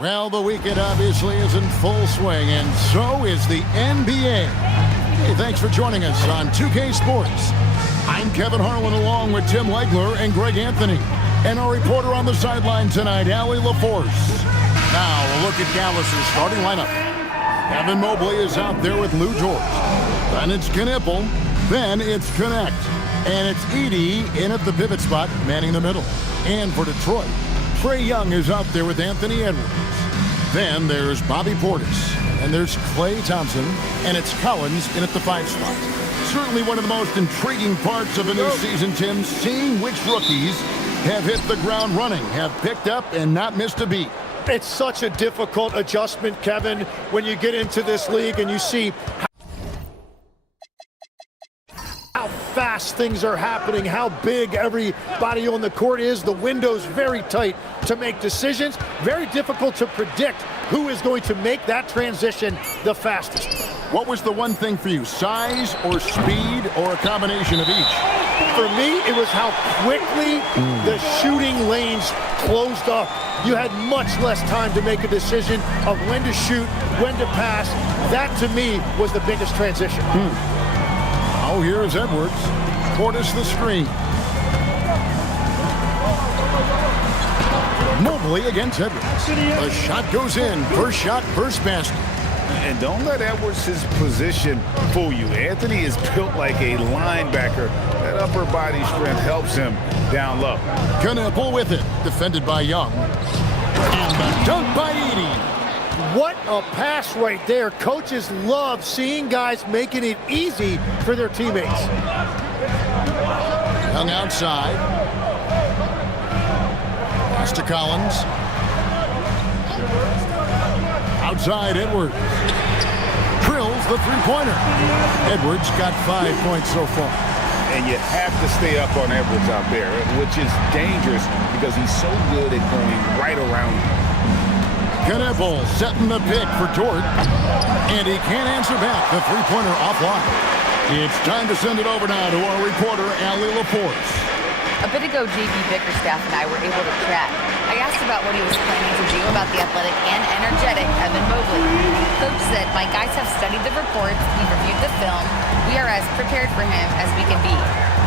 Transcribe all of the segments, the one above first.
Well, the weekend obviously is in full swing, and so is the NBA. Hey, thanks for joining us on 2K Sports. I'm Kevin Harlan along with Tim Legler and Greg Anthony. And our reporter on the sideline tonight, Allie LaForce. Now, a look at Dallas' starting lineup. Evan Mobley is out there with Lou George. Then it's Knipple. Then it's Connect. And it's Edey in at the pivot spot, manning the middle. And for Detroit, Trae Young is out there with Anthony Edwards. Then there's Bobby Portis. And there's Klay Thompson. And it's Collins in at the 5 spot. Certainly one of the most intriguing parts of a new season, Tim, seeing which rookies have hit the ground running, have picked up and not missed a beat. It's such a difficult adjustment, Kevin, when you get into this league and you see how fast things are happening, how big everybody on the court is. The window's very tight to make decisions. Very difficult to predict who is going to make that transition the fastest. What was the one thing for you, size or speed or a combination of each? For me, it was how quickly the shooting lanes closed up. You had much less time to make a decision of when to shoot, when to pass. That, to me, was the biggest transition. Oh, here's Edwards. Portis the screen. Mobley against Edwards. The shot goes in. First shot, first basket. And don't let Edwards' position fool you. Anthony is built like a linebacker. That upper body strength helps him down low. Knipple with it. Defended by Young. And the dunk by Edey. What a pass right there. Coaches love seeing guys making it easy for their teammates. Young outside. Pass to Collins. Outside, Edwards. Drills the three-pointer. Edwards got 5 points so far. And you have to stay up on Edwards out there, which is dangerous because he's so good at going right around you. Knipple setting the pick for Dort. And he can't answer back. The three-pointer offline. It's time to send it over now to our reporter, Allie LaForce. A bit ago, J.B. Bickerstaff and I were able to chat. I asked about what he was planning to do about the athletic and energetic Evan Mobley. Coach said, "My guys have studied the reports, we've reviewed the film, we are as prepared for him as we can be.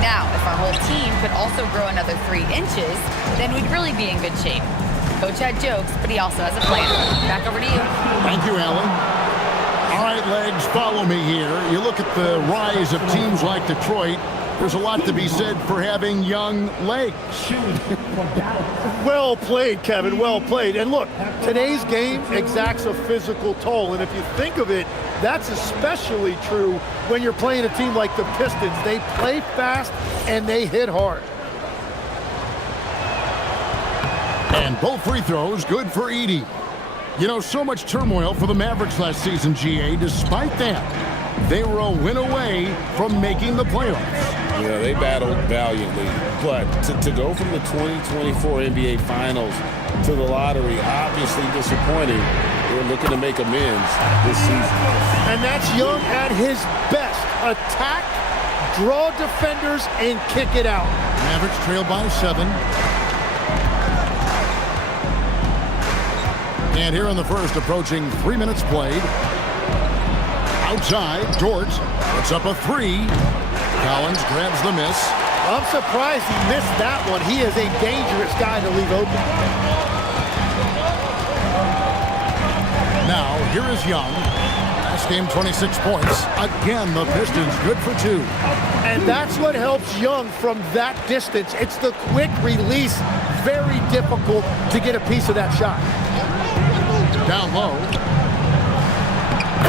Now, if our whole team could also grow another 3 inches, then we'd really be in good shape." Coach had jokes, but he also has a plan. Back over to you. Thank you, Allie. All right, Legs, follow me here. You look at the rise of teams like Detroit. There's a lot to be said for having young legs. Well played, Kevin, well played. And look, today's game exacts a physical toll. And if you think of it, that's especially true when you're playing a team like the Pistons. They play fast and they hit hard. And both free throws good for Edey. You know, so much turmoil for the Mavericks last season, GA. Despite that, they were a win away from making the playoffs. Yeah, they battled valiantly. But to go from the 2024 NBA Finals to the lottery, obviously disappointing. They're looking to make amends this season. And that's Young at his best. Attack, draw defenders, and kick it out. Mavericks trail by 7. And here in the first, approaching 3 minutes played. Outside, Dort puts up a 3. Collins grabs the miss. I'm surprised he missed that one. He is a dangerous guy to leave open. Now, here is Young. Last game, 26 points. Again, the Pistons good for 2. And that's what helps Young from that distance. It's the quick release. Very difficult to get a piece of that shot. Down low.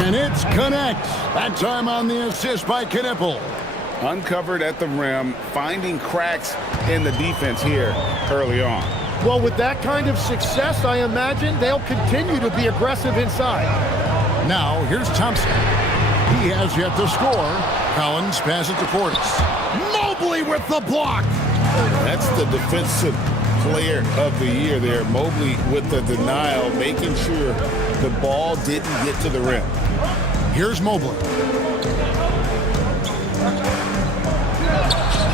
And it's Connect. That time on the assist by Knipple. Uncovered at the rim, finding cracks in the defense here early on. Well, with that kind of success, I imagine they'll continue to be aggressive inside. Now, here's Thompson. He has yet to score. Collins passes to Portis. Mobley with the block. That's the defensive player of the year there. Mobley with the denial, making sure the ball didn't get to the rim. Here's Mobley.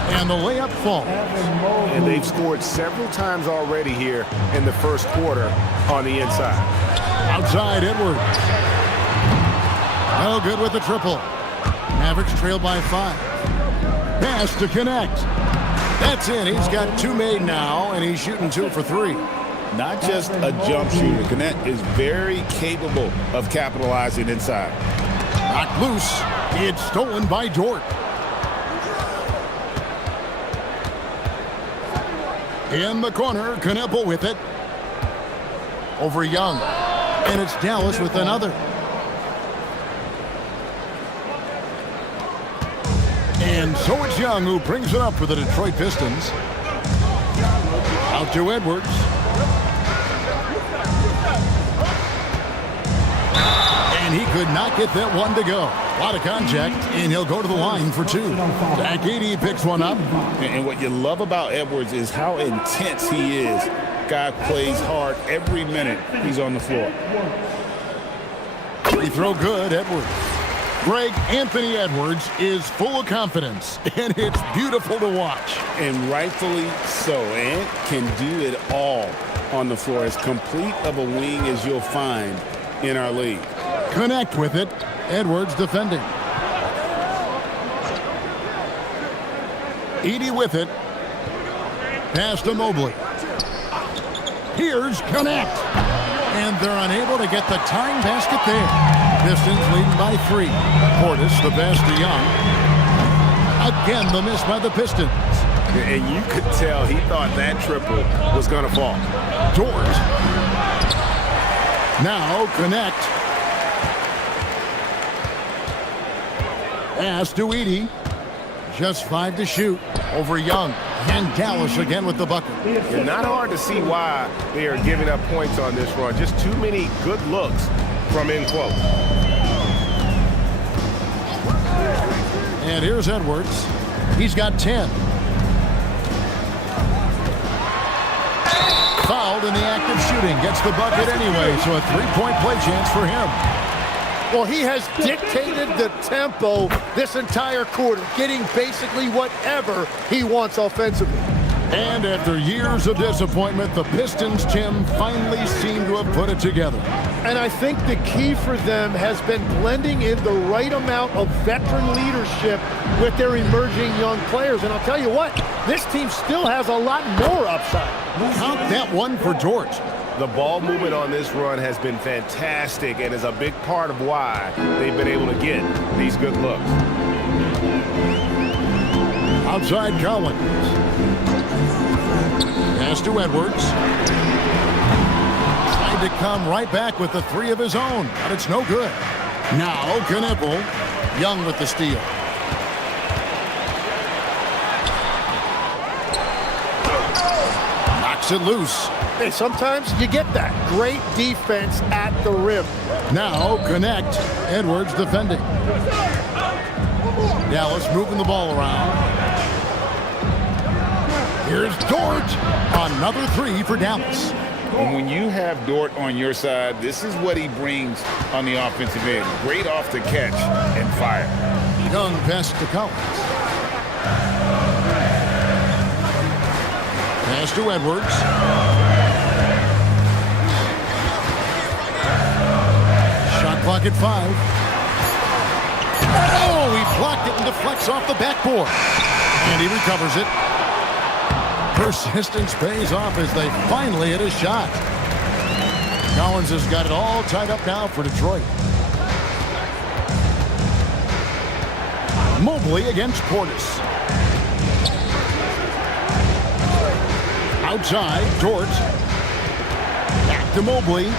And the layup falls. And they've scored several times already here in the first quarter on the inside. Outside Edwards. No good with the triple. Mavericks trail by 5. Pass to connect. That's it. He's got 2 made now, and he's shooting 2 for 3. Not just a jump shooter. Connect is very capable of capitalizing inside. Knocked loose. It's stolen by Dort. In the corner, Kneppel with it. Over Young. And it's Dallas with another. And so it's Young who brings it up for the Detroit Pistons. Out to Edwards. And he could not get that one to go. A lot of contact, and he'll go to the line for 2. Zach Edey picks one up. And what you love about Edwards is how intense he is. Guy plays hard every minute he's on the floor. Free throw good, Edwards. Greg Anthony Edwards is full of confidence, and it's beautiful to watch. And rightfully so. And can do it all on the floor. As complete of a wing as you'll find in our league. Connect with it. Edwards defending. Edey with it. Pass to Mobley. Here's Connect. And they're unable to get the tying basket there. Pistons leading by 3. Portis, the pass to Young. Again, the miss by the Pistons. And you could tell he thought that triple was going to fall. Dort. Now Connect. Pass to Edey. Just 5 to shoot. Over Young. And Dallas again with the bucket. It's not hard to see why they are giving up points on this run. Just too many good looks from in close. And here's Edwards. He's got 10. Fouled in the act of shooting. Gets the bucket anyway, so a 3-point play chance for him. Well, he has dictated the tempo this entire quarter, getting basically whatever he wants offensively. And after years of disappointment, the Pistons, Tim, finally seem to have put it together. And I think the key for them has been blending in the right amount of veteran leadership with their emerging young players. And I'll tell you what, this team still has a lot more upside. Count that one for Dort. The ball movement on this run has been fantastic and is a big part of why they've been able to get these good looks. Outside Collins. Pass to Edwards. Trying to come right back with the 3 of his own, but it's no good. Now Kneppel. Young with the steal. Knocks it loose. Hey, sometimes you get that great defense at the rim. Now Connect. Edwards defending. Dallas moving the ball around. Here's Dort. Another 3 for Dallas. And when you have Dort on your side, this is what he brings on the offensive end. Great off the catch and fire. Young pass to Collins. Pass to Edwards. Shot clock at 5. Oh, he blocked it and deflects off the backboard. And he recovers it. Persistence pays off as they finally hit a shot. Collins has got it all tied up now for Detroit. Mobley against Portis. Outside, Dort. Back to Mobley.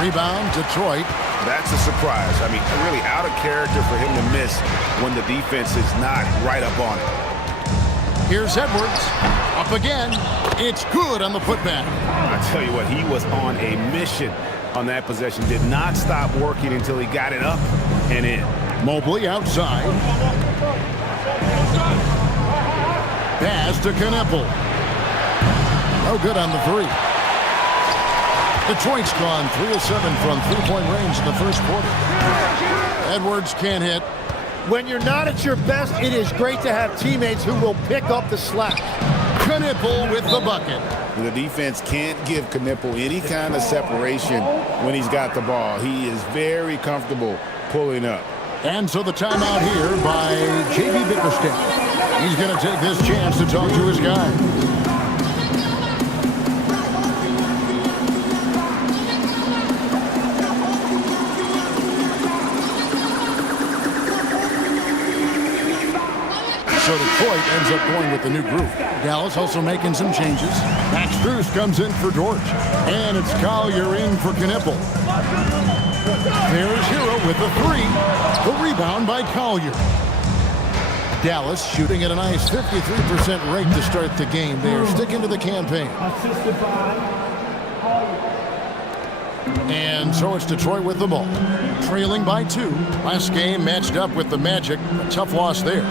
Rebound, Detroit. That's a surprise. I mean, really out of character for him to miss when the defense is not right up on it. Here's Edwards. Up again. It's good on the putback. I tell you what, he was on a mission on that possession. Did not stop working until he got it up and in. Mobley outside. Pass to Kneppel. No good on the 3. Detroit's gone 3 of 7 from 3-point range in the first quarter. Edwards can't hit. When you're not at your best, it is great to have teammates who will pick up the slack. Knipple with the bucket. The defense can't give Knipple any kind of separation when he's got the ball. He is very comfortable pulling up. And so the timeout here by J.B. Bickerstaff. He's going to take this chance to talk to his guy. So Detroit ends up going with the new group. Dallas also making some changes. Max Strus comes in for George. And it's Collier in for Knipple. There's Hero with the three. The rebound by Collier. Dallas shooting at a nice 53% rate to start the game. They're sticking to the campaign. And so it's Detroit with the ball. Trailing by 2. Last game matched up with the Magic. A tough loss there.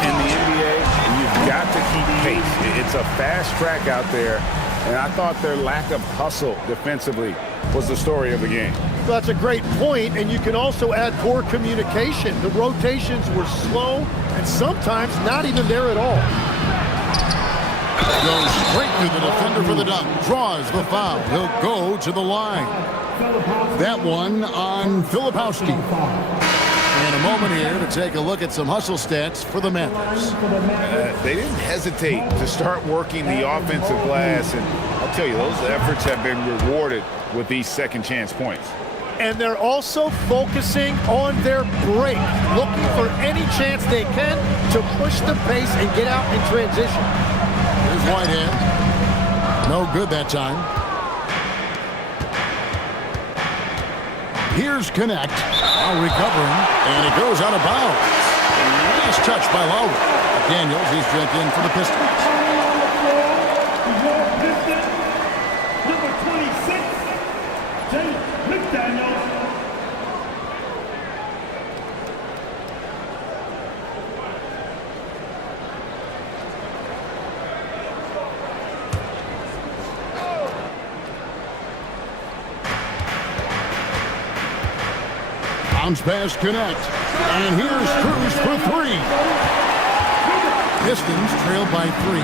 In the NBA, you've got to keep pace. It's a fast track out there, and I thought their lack of hustle defensively was the story of the game. Well, that's a great point, and you can also add poor communication. The rotations were slow and sometimes not even there at all. Goes straight to the defender for the dunk. Draws the foul. He'll go to the line. That one on Filipowski. And a moment here to take a look at some hustle stats for the Mavericks. They didn't hesitate to start working the offensive glass, and I'll tell you, those efforts have been rewarded with these second chance points. And they're also focusing on their break, looking for any chance they can to push the pace and get out in transition. Here's Whitehead. No good that time. Here's Connect. Now recovering, and it goes out of bounds. Nice touch by Lowry. Daniels, he's checked in for the Pistons. Number 26, Jay McDaniels. Bounce pass Connect. And here's Strus for 3. Pistons trailed by 3.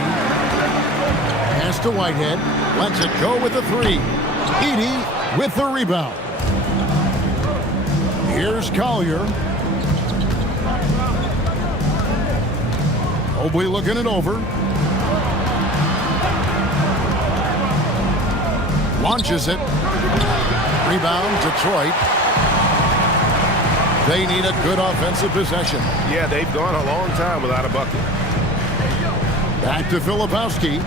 Pass to Whitehead. Lets it go with the 3. Edey with the rebound. Here's Collier. Mobley looking it over. Launches it. Rebound Detroit. They need a good offensive possession. Yeah, they've gone a long time without a bucket. Back to Filipowski.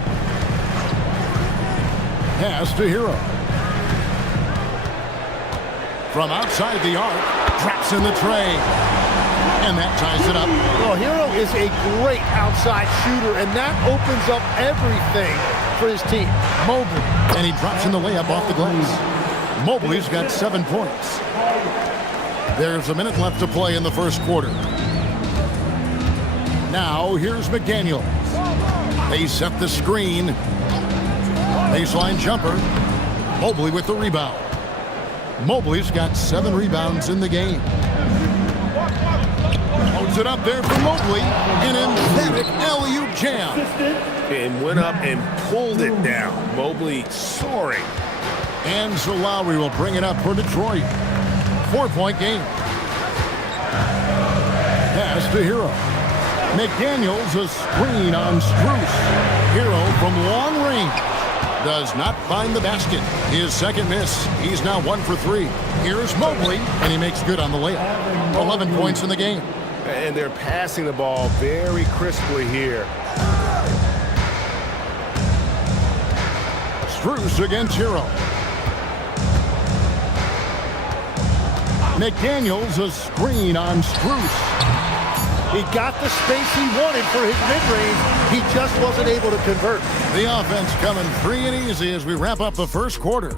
Pass to Hero. From outside the arc, traps in the tray. And that ties it up. Well, Hero is a great outside shooter, and that opens up everything for his team. Mobley. And he drops in the layup off the glass. Mobley's got 7 points. There's a minute left to play in the first quarter. Now, here's McDaniel. They set the screen. Baseline jumper. Mobley with the rebound. Mobley's got 7 rebounds in the game. Holds it up there for Mobley. An emphatic alley-oop jam. And went up and pulled it down. Mobley soaring. And so Lowry will bring it up for Detroit. 4-point game. Pass to Hero. McDaniels a screen on Strus. Hero from long range does not find the basket. His second miss. He's now 1 for 3. Here's Mobley, and he makes good on the layup. 11 points in the game. And they're passing the ball very crisply here. Strus against Hero. McDaniels a screen on Strus. He got the space he wanted for his mid-range. He just wasn't able to convert. The offense coming free and easy as we wrap up the first quarter.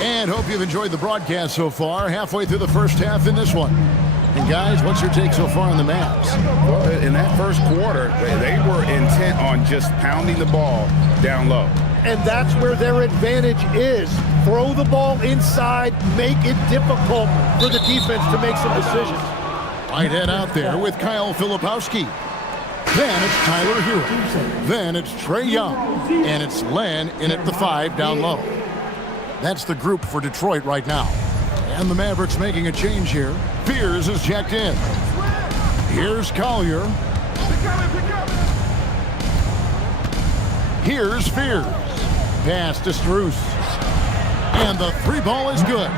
And hope you've enjoyed the broadcast so far. Halfway through the first half in this one. And guys, what's your take so far on the Mavs? Well, in that first quarter, they were intent on just pounding the ball down low. and that's where their advantage is. Throw the ball inside, make it difficult for the defense to make some decisions. Whitehead out there with Kyle Filipowski. Then it's Tyler Hero. Then it's Trae Young. And it's Len in at the 5 down low. That's the group for Detroit right now. And the Mavericks making a change here. Fears is checked in. Here's Collier. Here's Fears. Pass to Strus. And the 3 ball is good.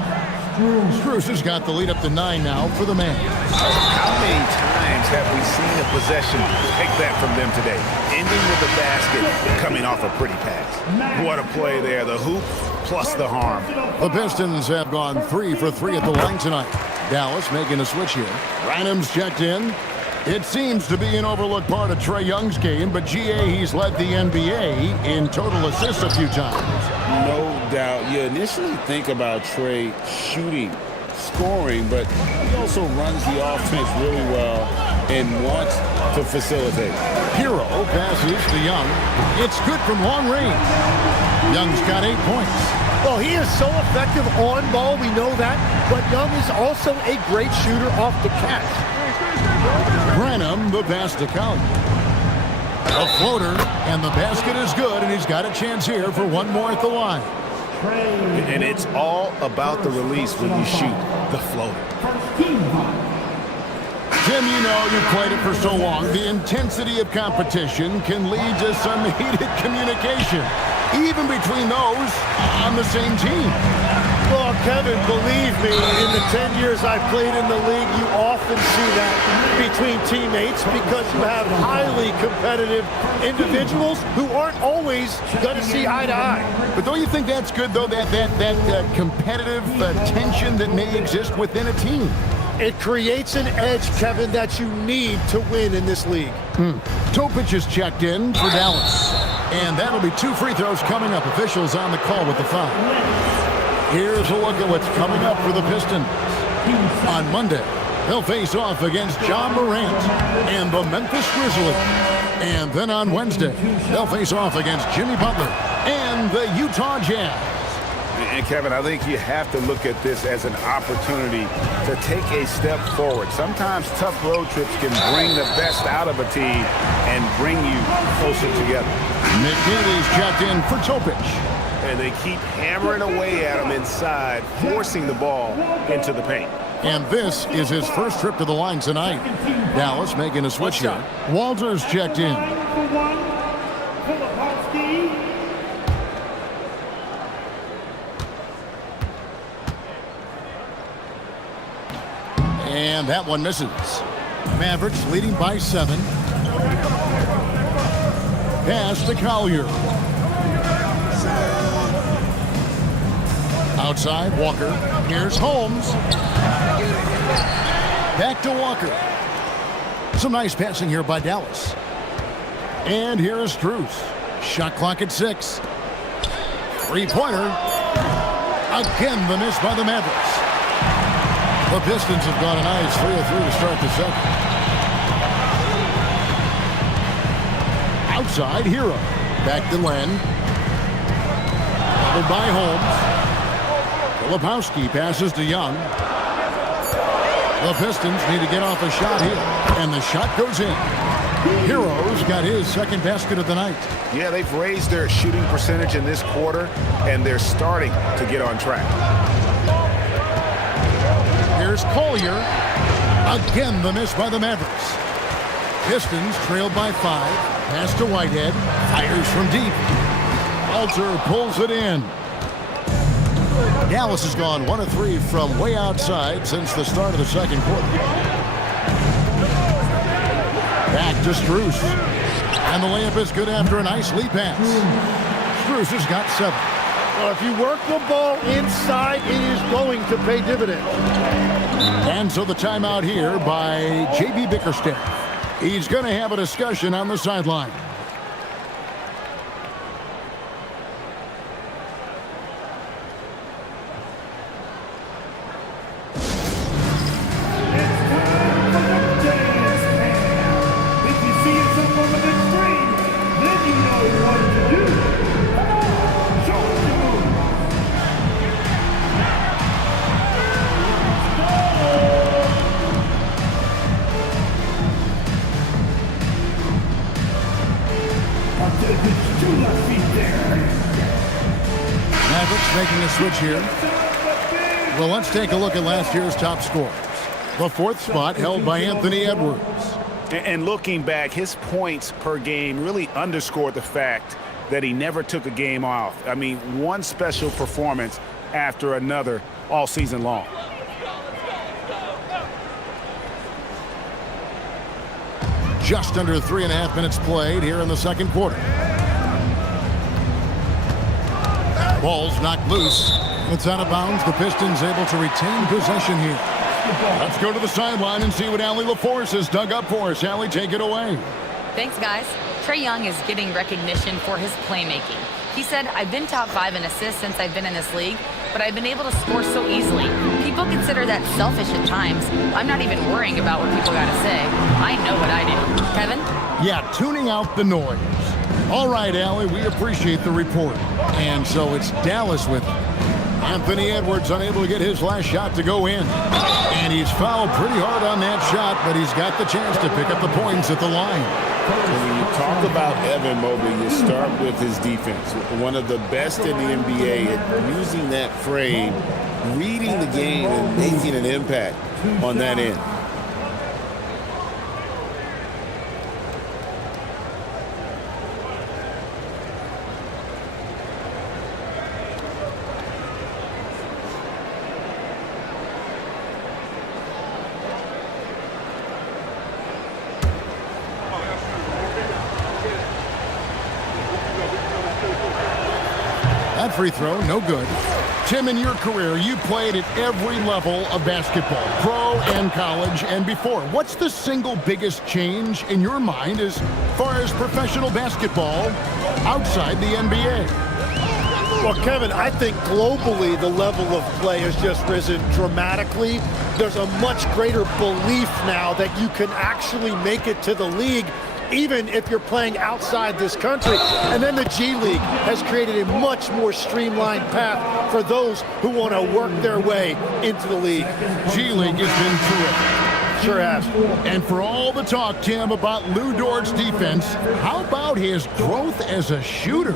Strus has got the lead up to 9 now for the man. How many times have we seen a possession like that from them today? Ending with a basket, coming off a pretty pass. What a play there. The hoop plus the harm. The Pistons have gone 3 for 3 at the line tonight. Dallas making a switch here. Rynham's checked in. It seems to be an overlooked part of Trae Young's game, but GA, he's led the NBA in total assists a few times. No doubt. You initially think about Trae shooting, scoring, but he also runs the offense really well and wants to facilitate. Hero passes to Young. It's good from long range. Young's got 8 points. Well, he is so effective on ball, we know that, but Young is also a great shooter off the catch. Branham, the pass to Collier. A floater, and the basket is good, and he's got a chance here for one more at the line. And it's all about the release when you shoot the floater. Tim, you know, you've played it for so long. The intensity of competition can lead to some heated communication, even between those on the same team. Well, Kevin, believe me, in the 10 years I've played in the league, you often see that between teammates because you have highly competitive individuals who aren't always going to see eye to eye. But don't you think that's good, though, that competitive tension that may exist within a team? It creates an edge, Kevin, that you need to win in this league. Topic is checked in for Dallas. And that'll be 2 free throws coming up. Officials on the call with the foul. Here's a look at what's coming up for the Pistons. On Monday, they'll face off against John Morant and the Memphis Grizzlies. And then on Wednesday, they'll face off against Jimmy Butler and the Utah Jazz. And Kevin, I think you have to look at this as an opportunity to take a step forward. Sometimes tough road trips can bring the best out of a team and bring you closer together. McNeely's checked in for Topic. And they keep hammering away at him inside, forcing the ball into the paint. And this is his first trip to the line tonight. Dallas making a switch here. Walters checked in. And that one misses. Mavericks leading by 7. Pass to Collier. Outside, Walker. Here's Holmes. Back to Walker. Some nice passing here by Dallas. And here is Strus. Shot clock at 6. 3-pointer. Again, the miss by the Mavericks. The Pistons have got a nice 3-of-3 to start the second. Outside, Hero. Back to Len. Doubled by Holmes. Filipowski passes to Young. The Pistons need to get off a shot here. And the shot goes in. Hero's got his second basket of the night. Yeah, they've raised their shooting percentage in this quarter, and they're starting to get on track. Here's Collier. Again, the miss by the Mavericks. Pistons trailed by 5. Pass to Whitehead. Fires from deep. Alter pulls it in. Dallas has gone 1 of 3 from way outside since the start of the second quarter. Back to Strus. And the layup is good after a nice lead pass. Strus has got 7. Well, if you work the ball inside, it is going to pay dividends. And so the timeout here by J.B. Bickerstaff. He's going to have a discussion on the sideline. making a switch here. Well, let's take a look at last year's top scorers. The fourth spot held by Anthony Edwards. And looking back, his points per game really underscored the fact that he never took a game off. I mean, one special performance after another all season long. Just under 3.5 minutes played here in the second quarter. Ball's knocked loose. It's out of bounds. The Pistons able to retain possession here. Let's go to the sideline and see what Allie LaForce has dug up for us. Allie, take it away. Thanks, guys. Trae Young is getting recognition for his playmaking. He said, "I've been top 5 in assists since I've been in this league, but I've been able to score so easily. People consider that selfish at times. I'm not even worrying about what people got to say. I know what I do." Kevin? Yeah, tuning out the noise. All right, Allie, we appreciate the report. And so it's Dallas with him. Anthony Edwards unable to get his last shot to go in. And he's fouled pretty hard on that shot, but he's got the chance to pick up the points at the line. When you talk about Evan Mobley, you start with his defense. One of the best in the NBA at using that frame, reading the game, and making an impact on that end. That free throw, no good. Tim, in your career, you played at every level of basketball, pro and college and before. What's the single biggest change in your mind as far as professional basketball outside the NBA? Well, Kevin, I think globally the level of play has just risen dramatically. There's a much greater belief now that you can actually make it to the league even if you're playing outside this country. And then the G League has created a much more streamlined path for those who want to work their way into the league. G League has been terrific. Sure has. And for all the talk, Tim, about Lou Dort's defense, how about his growth as a shooter?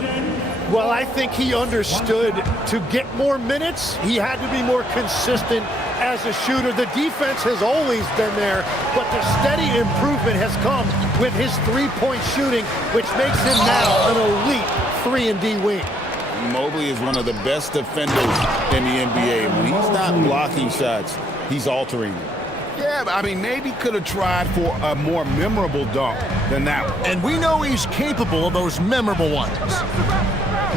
Well, I think he understood to get more minutes, he had to be more consistent as a shooter. The defense has always been there, but the steady improvement has come with his three-point shooting, which makes him now an elite 3-and-D wing. Mobley is one of the best defenders in the NBA. When he's not blocking shots, he's altering them. Yeah, I mean, maybe could have tried for a more memorable dunk than that one. And we know he's capable of those memorable ones.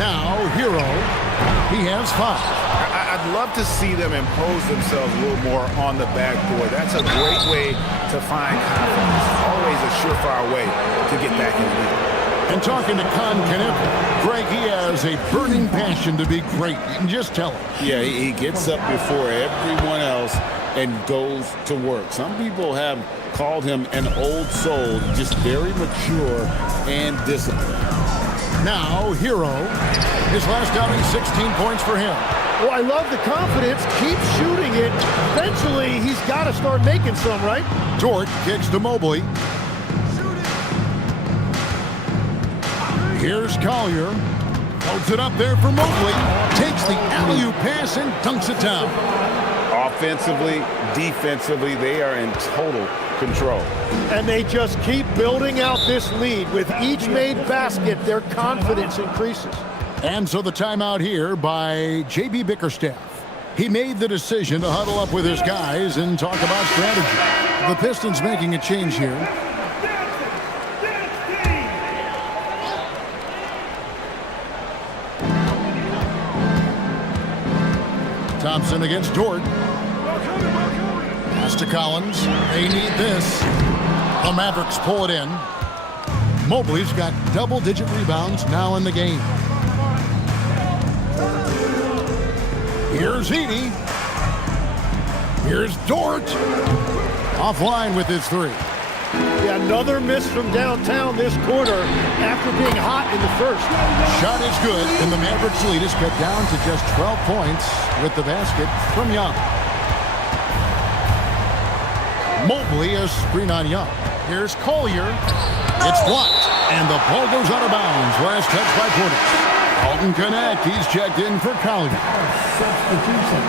Now, Hero, he has 5. I'd love to see them impose themselves a little more on the backboard. That's a great way to find confidence. Always a surefire way to get back in the league. And talking to Con Kniff, Greg, he has a burning passion to be great. You can just tell him. Yeah, he gets up before everyone else and goes to work. Some people have called him an old soul, just very mature and disciplined. Now, Hero, his last outing, 16 points for him. Well, I love the confidence. Keep shooting it. Eventually, he's got to start making some, right? Dort kicks to Mobley. Here's Collier. Holds it up there for Mobley. Takes the alley-oop pass and dunks it down. Offensively, defensively, they are in total control. And they just keep building out this lead. With each made basket, their confidence increases. And so the timeout here by J.B. Bickerstaff. He made the decision to huddle up with his guys and talk about strategy. The Pistons making a change here. Thompson against Dort. Pass to Collins. They need this. The Mavericks pull it in. Mobley's got double-digit rebounds now in the game. Here's Edey. Here's Dort. Offline with his 3. Yeah, another miss from downtown this quarter after being hot in the first. Shot is good, and the Mavericks lead is cut down to just 12 points with the basket from Young. Mobley is screen on Young. Here's Collier. It's blocked, and the ball goes out of bounds. Last touch by Portis. All Didn't connect. He's checked in for Collier. Substitution.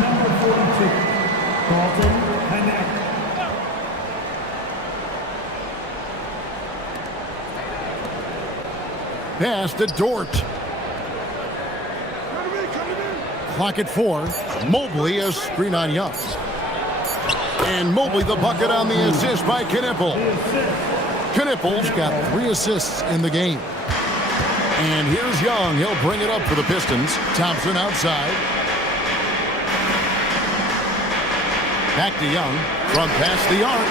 Number 42, Carlton Connect. Pass to Dort. Clock at 4. Mobley a screen on Young. And Mobley the bucket on the assist by Knipple. Knipple's got 3 assists in the game. And here's Young. He'll bring it up for the Pistons. Thompson outside. Back to Young. From past the arc.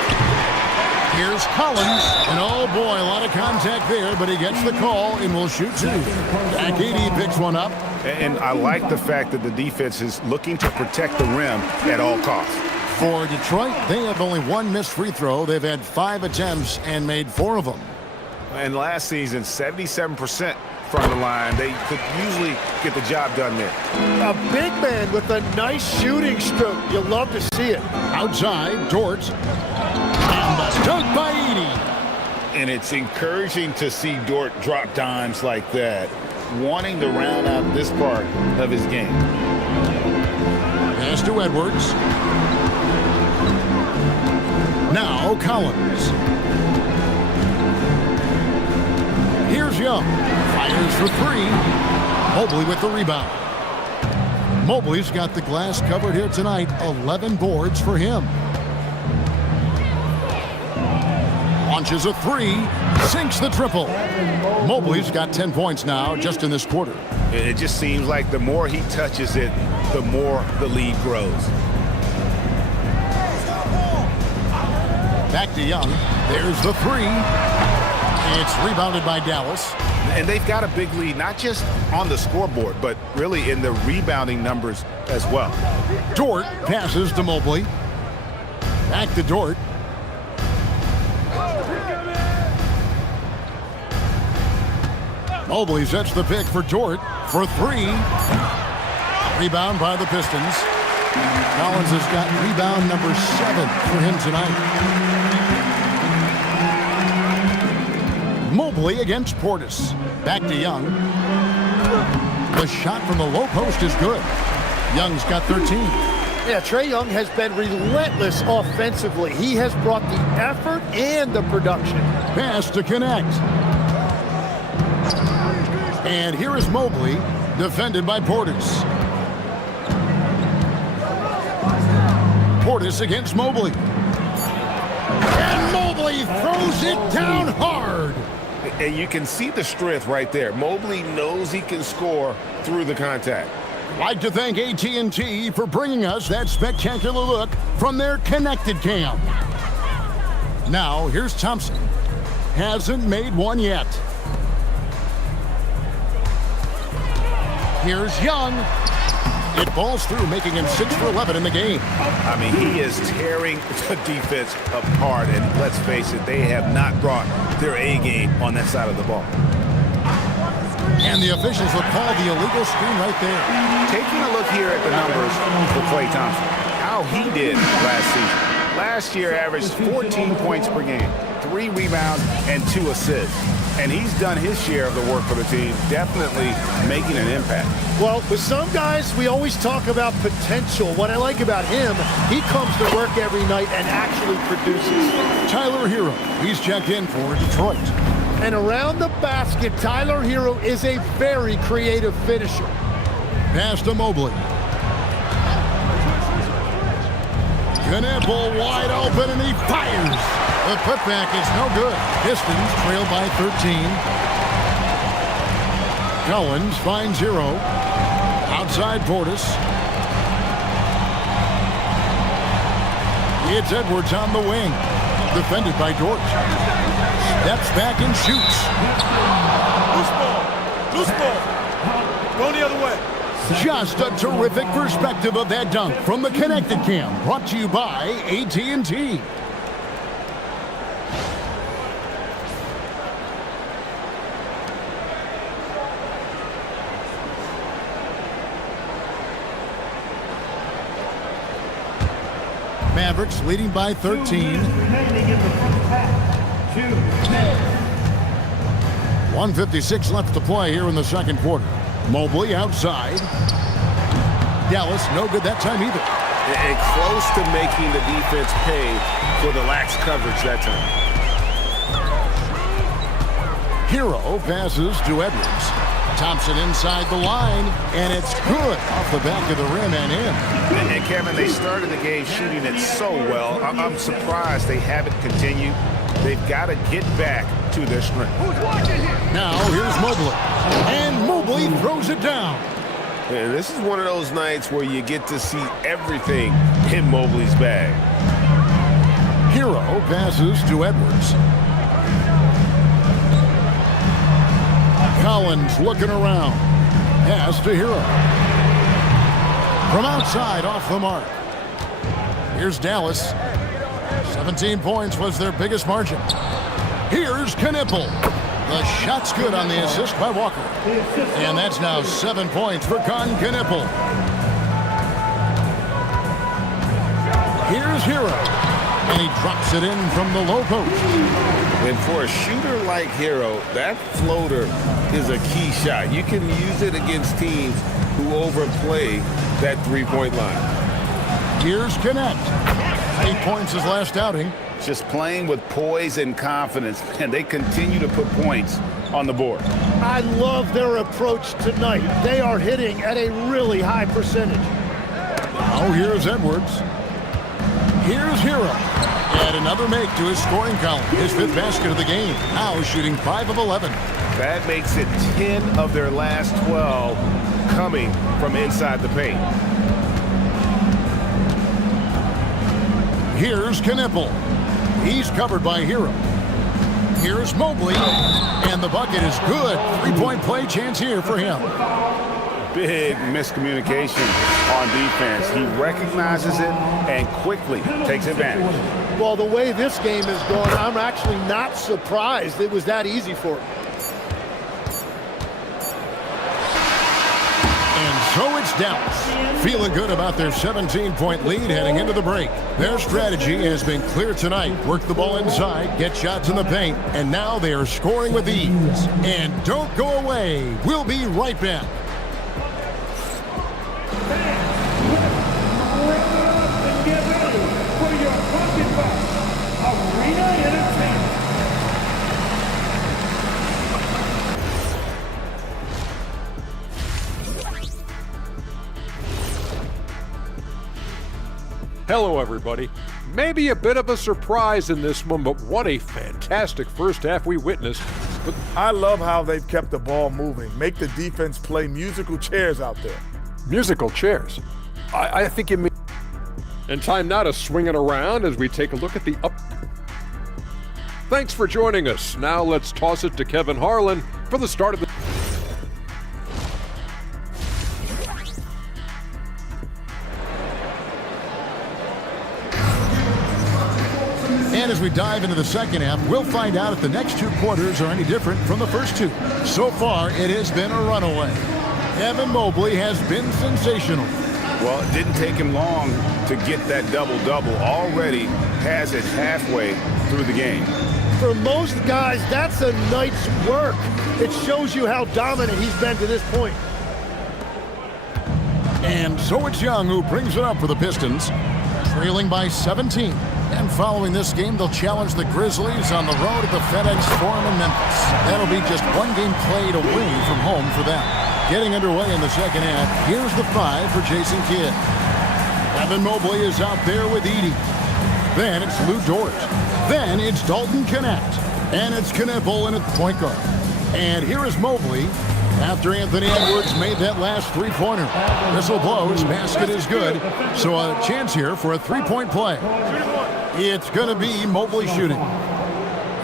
Here's Collins. And oh boy, a lot of contact there, but he gets the call and will shoot 2. Zach Edey picks one up. And I like the fact that the defense is looking to protect the rim at all costs. For Detroit, they have only 1 missed free throw. They've had 5 attempts and made 4 of them. And last season, 77% from the line. They could usually get the job done there. A big man with a nice shooting stroke. You'll love to see it. Outside, Dort. And the dunk by Edey. And it's encouraging to see Dort drop dimes like that, wanting to round out this part of his game. Pass to Edwards. Now Collins. Here's Young. Fires for 3. Mobley with the rebound. Mobley's got the glass covered here tonight. 11 boards for him. Launches a 3. Sinks the triple. Mobley's got 10 points now just in this quarter. It just seems like the more he touches it, the more the lead grows. Back to Young. There's the 3. It's rebounded by Dallas. And they've got a big lead, not just on the scoreboard, but really in the rebounding numbers as well. Dort passes to Mobley. Back to Dort. Mobley sets the pick for Dort for 3. Rebound by the Pistons. Collins has got rebound number 7 for him tonight. Mobley against Portis. Back to Young. The shot from the low post is good. Young's got 13. Yeah, Trae Young has been relentless offensively. He has brought the effort and the production. Pass to connect. And here is Mobley, defended by Portis. Portis against Mobley. And Mobley throws it down hard. And you can see the strength right there. Mobley knows he can score through the contact. Like to thank AT&T for bringing us that spectacular look from their connected cam. Now, here's Thompson. Hasn't made one yet. Here's Young. It falls through, making him 6 for 11 in the game. I mean, he is tearing the defense apart, and let's face it, they have not brought their A game on that side of the ball. And the officials will call the illegal screen right there. Taking a look here at the numbers for Klay Thompson, how he did last season. Last year averaged 14 points per game, 3 rebounds, and 2 assists. And he's done his share of the work for the team, definitely making an impact. Well, with some guys, we always talk about potential. What I like about him, he comes to work every night and actually produces. Tyler Hero, he's checked in for Detroit. And around the basket, Tyler Hero is a very creative finisher. Pass to Mobley. Knipple wide open, and he fires. The putback is no good. Pistons trail by 13. Collins finds Hero. Outside Portis. It's Edwards on the wing. Defended by Dort. Steps back and shoots. Loose ball. Loose ball. Going the other way. Just a terrific perspective of that dunk from the Connected Cam. Brought to you by AT&T. Mavericks leading by 13. 1:56 left to play here in the second quarter. Mobley outside. Dallas, no good that time either. And close to making the defense pay for the lax coverage that time. Hero passes to Edwards. Thompson inside the line, and it's good off the back of the rim and in. And Kevin, they started the game shooting it so well. I'm surprised they haven't continued. They've got to get back to their strength. Now here's Mobley, and Mobley throws it down. And this is one of those nights where you get to see everything in Mobley's bag. Hero passes to Edwards. Collins looking around. Pass to Hero. From outside, off the mark. Here's Dallas. 17 points was their biggest margin. Here's Knipple. The shot's good on the assist by Walker. And that's now 7 points for Con Knipple. Here's Hero. And he drops it in from the low post. And for a shooter like Hero, that floater is a key shot. You can use it against teams who overplay that three-point line. Here's Kennett. 8 points his last outing. Just playing with poise and confidence, and they continue to put points on the board. I love their approach tonight. They are hitting at a really high percentage. Now here's Edwards. Here's Hero. And another make to his scoring column. His 5th basket of the game. Now shooting 5 of 11. That makes it 10 of their last 12 coming from inside the paint. Here's Knipple. He's covered by Hero. Here's Mobley. And the bucket is good. 3-point play chance here for him. Big miscommunication on defense. He recognizes it and quickly takes advantage. Well, the way this game is going, I'm actually not surprised it was that easy for him. And so it's Dallas, feeling good about their 17-point lead heading into the break. Their strategy has been clear tonight. Work the ball inside, get shots in the paint, and now they are scoring with ease. And don't go away. We'll be right back. Get ready for your Pumpkin Box Arena Entertainment. Hello, everybody. Maybe a bit of a surprise in this one, but what a fantastic first half we witnessed. But I love how they've kept the ball moving. Make the defense play musical chairs out there. musical chairs. I think you mean. And time now to swing it around as we take a look at the up. Thanks for joining us. Now let's toss it to Kevin Harlan for the start of the. And as we dive into the second half, we'll find out if the next two quarters are any different from the first two. So far, it has been a runaway. Evan Mobley has been sensational. Well, it didn't take him long to get that double-double. Already has it halfway through the game. For most guys, that's a night's work. It shows you how dominant he's been to this point. And so it's Young who brings it up for the Pistons, trailing by 17. And following this game, they'll challenge the Grizzlies on the road at the FedEx Forum in Memphis. That'll be just one game played away from home for them. Getting underway in the second half, here's the 5 for Jason Kidd. Evan Mobley is out there with Edey. Then it's Lou Dort. Then it's Dalton Knecht. And it's Knipple in at point guard. And here is Mobley after Anthony Edwards made that last three-pointer. Whistle blows, basket is good. So a chance here for a three-point play. It's going to be Mobley shooting.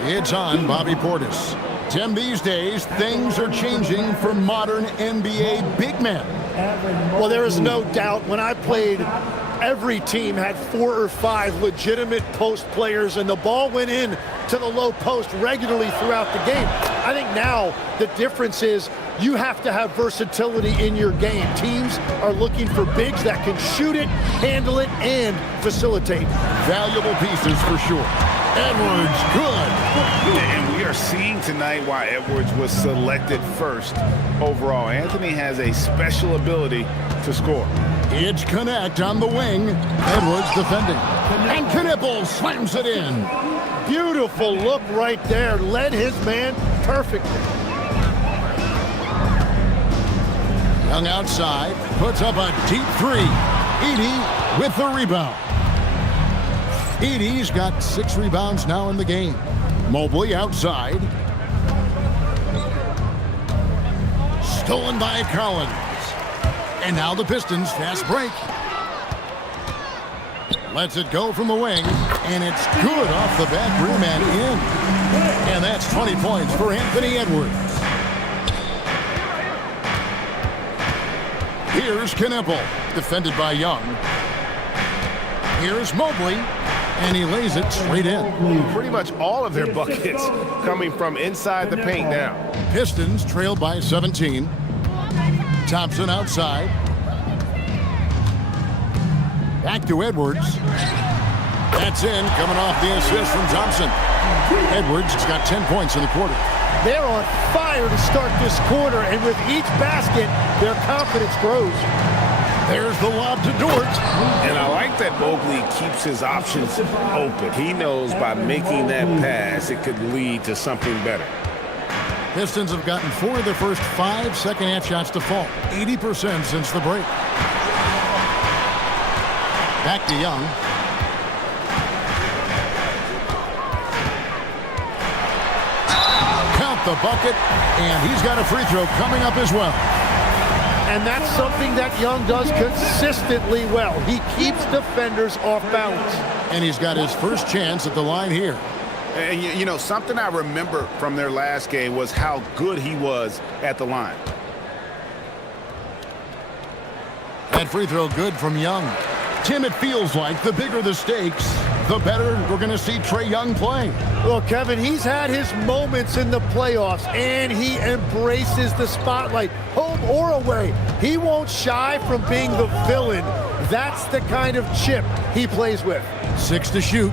It's on Bobby Portis. Tim, these days, things are changing for modern NBA big men. Well, there is no doubt when I played, every team had 4 or 5 legitimate post players, and the ball went in to the low post regularly throughout the game. I think now the difference is you have to have versatility in your game. Teams are looking for bigs that can shoot it, handle it, and facilitate. Valuable pieces for sure. Edwards, good. And we are seeing tonight why Edwards was selected first overall. Anthony has a special ability to score. It's Connect on the wing. Edwards defending. And Knipple slams it in. Beautiful look right there. Led his man perfectly. Young outside, puts up a deep three. Edey with the rebound. Edey's got 6 rebounds now in the game. Mobley outside. Stolen by Collins. And now the Pistons fast break. Lets it go from the wing, and it's good off the back rim and in. And that's 20 points for Anthony Edwards. Here's Knipple, defended by Young. Here's Mobley, and he lays it straight in. Pretty much all of their buckets coming from inside the paint now. Pistons trailed by 17. Thompson outside. Back to Edwards. That's in, coming off the assist from Thompson. Edwards has got 10 points in the quarter. They're on fire to start this quarter, and with each basket, their confidence grows. There's the lob to Dort. And I like that Mobley keeps his options open. He knows by making that pass, it could lead to something better. Pistons have gotten 4 of their first 5 second-half shots to fall. 80% since the break. Back to Young. Count the bucket, and he's got a free throw coming up as well. And that's something that Young does consistently well. He keeps defenders off balance. And he's got his first chance at the line here. And you know, something I remember from their last game was how good he was at the line. That free throw good from Young. Tim, it feels like the bigger the stakes, the better we're going to see Trae Young play. Well, Kevin, he's had his moments in the playoffs, and he embraces the spotlight, home or away. He won't shy from being the villain. That's the kind of chip he plays with. 6 to shoot.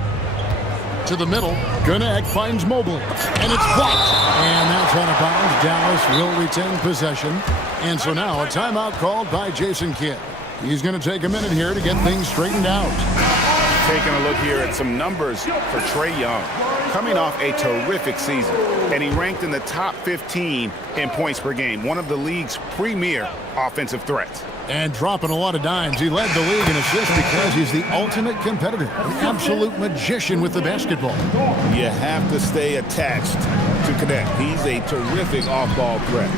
To the middle. Connect finds Mobley. And it's blocked. And that's out of bounds. Dallas will retain possession. And so now a timeout called by Jason Kidd. He's going to take a minute here to get things straightened out. Taking a look here at some numbers for Trae Young. Coming off a terrific season, and he ranked in the top 15 in points per game, one of the league's premier offensive threats. And dropping a lot of dimes. He led the league in assists because he's the ultimate competitor, an absolute magician with the basketball. You have to stay attached to Connect. He's a terrific off-ball threat.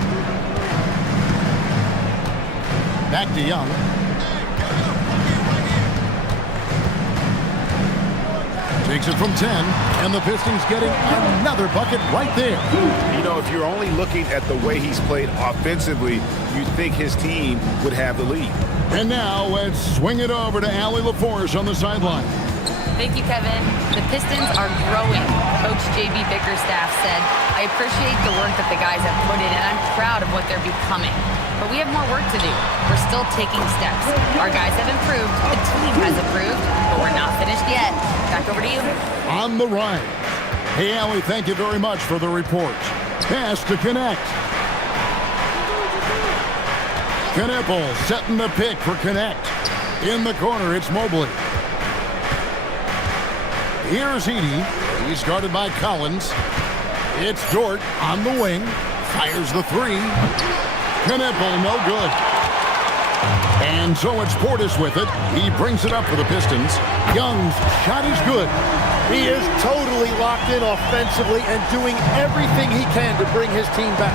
Back to Young. Takes it from 10, and the Pistons getting another bucket right there. You know, if you're only looking at the way he's played offensively, you'd think his team would have the lead. And now let's swing it over to Allie LaForce on the sideline. Thank you, Kevin. The Pistons are growing. Coach J.B. Bickerstaff said, I appreciate the work that the guys have put in, and I'm proud of what they're becoming. But we have more work to do. We're still taking steps. Our guys have improved. The team has improved, but we're not finished yet. Back over to you. On the right. Hey, Allie, thank you very much for the report. Pass to Connect. Knipple setting the pick for Connect. In the corner, it's Mobley. Here's Edey. He's guarded by Collins. It's Dort on the wing. Fires the three. Knipple, no good. And so it's Portis with it. He brings it up for the Pistons. Young's shot is good. He is totally locked in offensively and doing everything he can to bring his team back.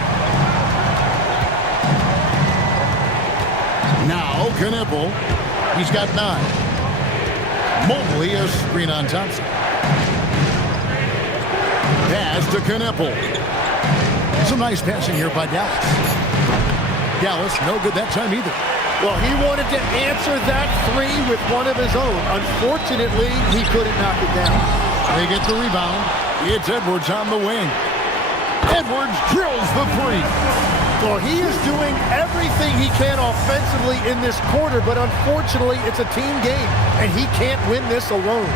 Now Knipple. He's got 9. Mobley a screen on Thompson. Pass to Knipple. Some nice passing here by Dallas. Dallas, no good that time either. Well, he wanted to answer that three with one of his own. Unfortunately, he couldn't knock it down. They get the rebound. It's Edwards on the wing. Edwards drills the three. Well, he is doing everything he can offensively in this quarter, but unfortunately, it's a team game, and he can't win this alone.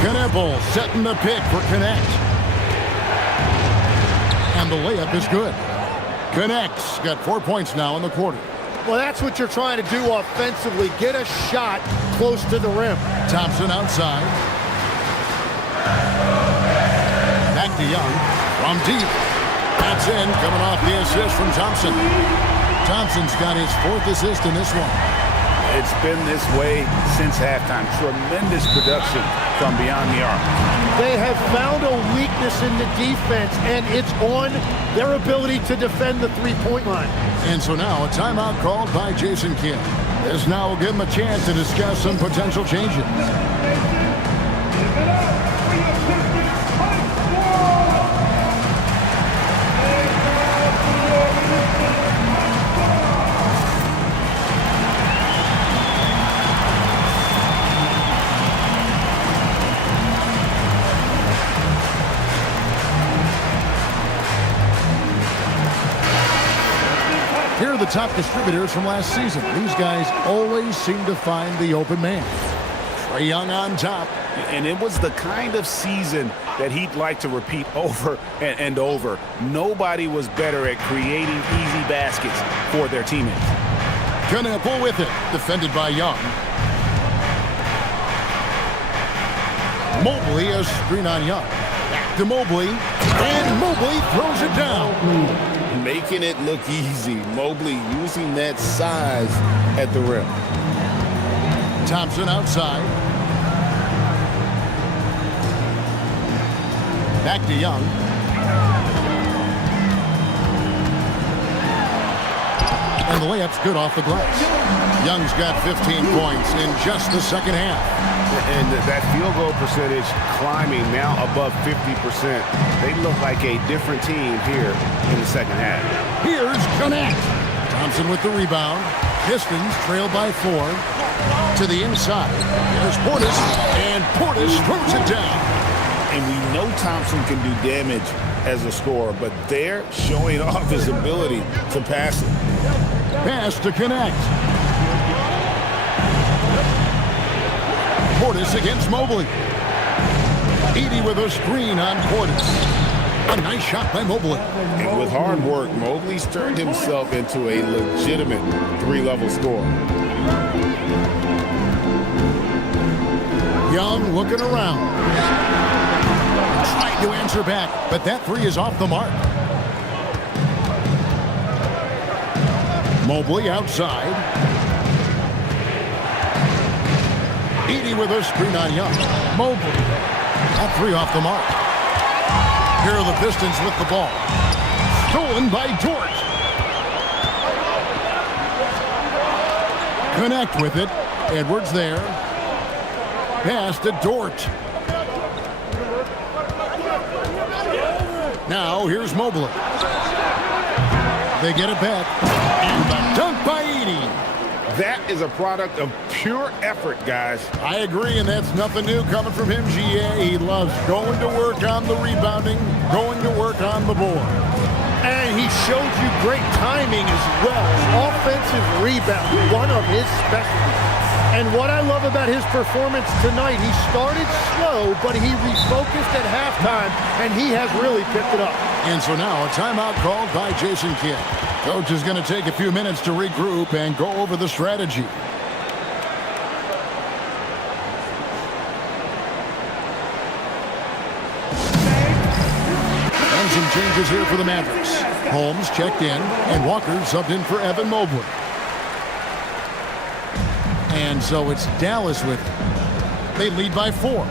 Knebel setting the pick for Connect. And the layup is good. Connect's got 4 points now in the quarter. Well, that's what you're trying to do offensively. Get a shot close to the rim. Thompson outside. Back to Young from deep. That's in, coming off the assist from Thompson. Thompson's got his 4th assist in this one. It's been this way since halftime. Tremendous production from beyond the arc. They have found a weakness in the defense, and it's on their ability to defend the three-point line. And so now a timeout called by Jason Kidd. This now will give him a chance to discuss some potential changes. Here are the top distributors from last season. These guys always seem to find the open man. Trae Young on top. And it was the kind of season that he'd like to repeat over and over. Nobody was better at creating easy baskets for their teammates. Knebel with it. Defended by Young. Mobley, a screen on Young. Back to Mobley. And Mobley throws it down. Making it look easy. Mobley using that size at the rim. Thompson outside. Back to Young. And the layup's good off the glass. Young's got 15 points in just the second half. And that field goal percentage climbing now above 50%. They look like a different team here in the second half. Here's Connect. Thompson with the rebound. Pistons trail by 4. To the inside. There's Portis. And Portis throws it down. And we know Thompson can do damage as a scorer, but they're showing off his ability to pass it. Pass to Connect. Portis against Mobley. Edey with a screen on Portis. A nice shot by Mobley. And with hard work, Mobley's turned himself into a legitimate 3-level scorer. Young looking around. Trying to answer back, but that 3 is off the mark. Mobley outside. Edey with a screen on Young. Mobley. That 3 off the mark. Here are the Pistons with the ball. Stolen by Dort. Connect with it. Edwards there. Pass to Dort. Now here's Mobley. They get it back. And the dunk by Edey. That is a product of pure effort, guys. I agree, and that's nothing new coming from him, GA. He loves going to work on the rebounding, going to work on the board. And he showed you great timing as well. Offensive rebound, one of his specialties. And what I love about his performance tonight, he started slow, but he refocused at halftime, and he has really picked it up. And so now a timeout called by Jason Kidd. Coach is going to take a few minutes to regroup and go over the strategy. And some changes here for the Mavericks. Holmes checked in, and Walker subbed in for Evan Mobley. And so it's Dallas with it. They lead by 4.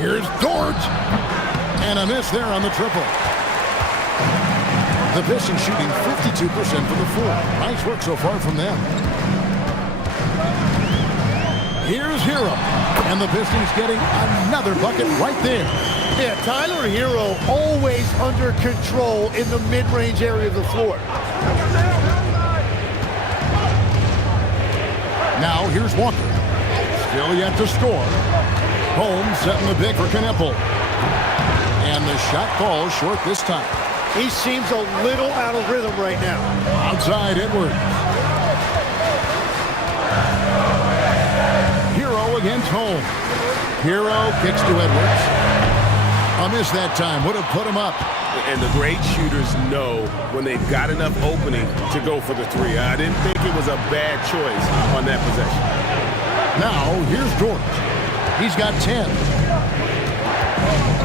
Here's Dort. And a miss there on the triple. The Pistons shooting 52% for the 4. Nice work so far from them. Here's Hero. And the Pistons getting another bucket right there. Yeah, Tyler Hero always under control in the mid-range area of the floor. Now here's Walker. Still yet to score. Holmes setting the pick for Knebel. And the shot falls short this time. He seems a little out of rhythm right now. Outside Edwards. Hero against home. Hero kicks to Edwards. A miss that time. Would have put him up. And the great shooters know when they've got enough opening to go for the three. I didn't think it was a bad choice on that possession. Now, here's George. He's got 10.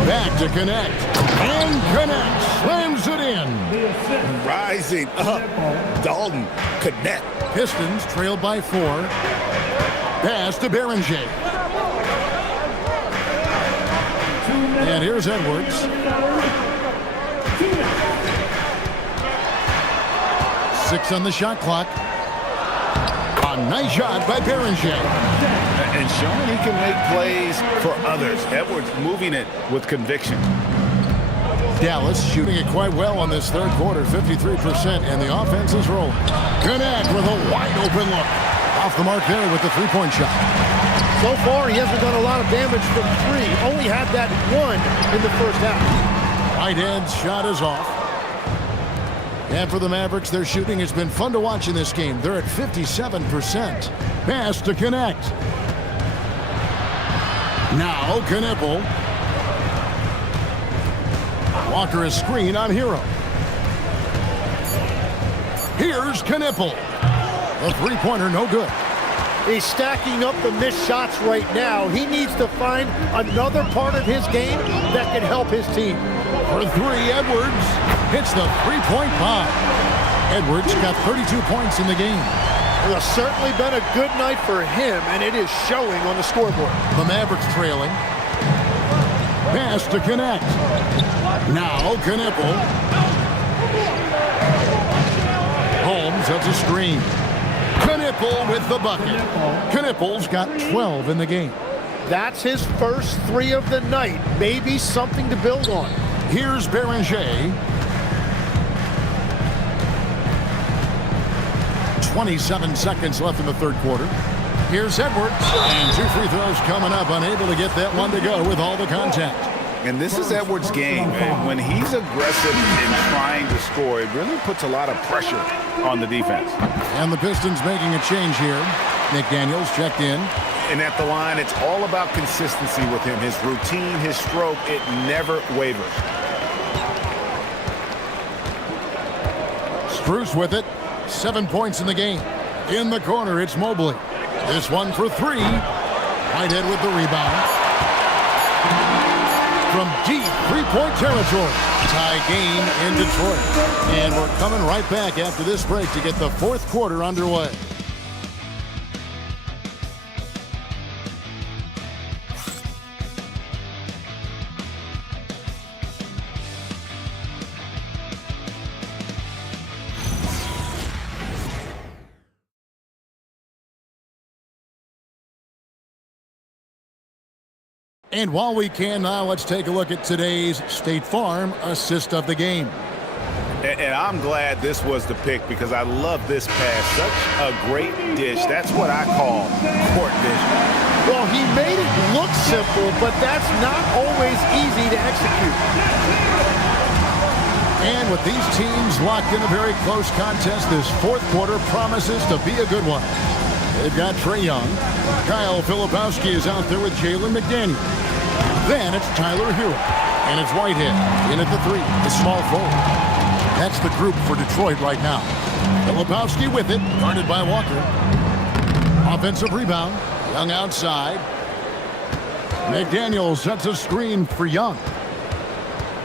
Back to connect. And connect. Slams it in. Rising up. Dalton, connect. Pistons trailed by 4. Pass to Berenger. And here's Edwards. 6 on the shot clock. A nice shot by Berenger. And showing he can make plays for others. Edwards moving it with conviction. Dallas shooting it quite well on this third quarter, 53%, and the offense is rolling. Connect with a wide open look. Off the mark there with the three-point shot. So far, he hasn't done a lot of damage from 3. Only had that 1 in the first half. Whitehead's shot is off. And for the Mavericks, their shooting has been fun to watch in this game. They're at 57%. Pass to connect. Now Knipple. Walker a screen on Hero. Here's Knipple. The three-pointer no good. He's stacking up the missed shots right now. He needs to find another part of his game that can help his team. For 3, Edwards hits the three-point bomb. Edwards got 32 points in the game. It has certainly been a good night for him, and it is showing on the scoreboard. The Mavericks trailing. Pass to connect. Now Knipple. Holmes has a screen. Knipple with the bucket. Knipple's got 12 in the game. That's his first 3 of the night. Maybe something to build on. Here's Berenger. 27 seconds left in the third quarter. Here's Edwards. And 2 free throws coming up. Unable to get that one to go with all the contact. And this is Edwards' game. And when he's aggressive in trying to score, it really puts a lot of pressure on the defense. And the Pistons making a change here. McDaniels checked in. And at the line, it's all about consistency with him. His routine, his stroke, it never wavers. Spruce with it. 7 points in the game. In the corner, it's Mobley. This one for 3. Whitehead with the rebound. From deep three-point territory. Tie game in Detroit. And we're coming right back after this break to get the fourth quarter underway. And while we can now, let's take a look at today's State Farm assist of the game. And I'm glad this was the pick because I love this pass. Such a great dish. That's what I call court vision. Well, he made it look simple, but that's not always easy to execute. And with these teams locked in a very close contest, this fourth quarter promises to be a good one. They've got Trae Young. Kyle Filipowski is out there with Jalen McDaniel. Then it's Tyler Hero. And it's Whitehead in at the 3, the small forward. That's the group for Detroit right now. Filipowski with it, guarded by Walker. Offensive rebound. Young outside. McDaniel sets a screen for Young.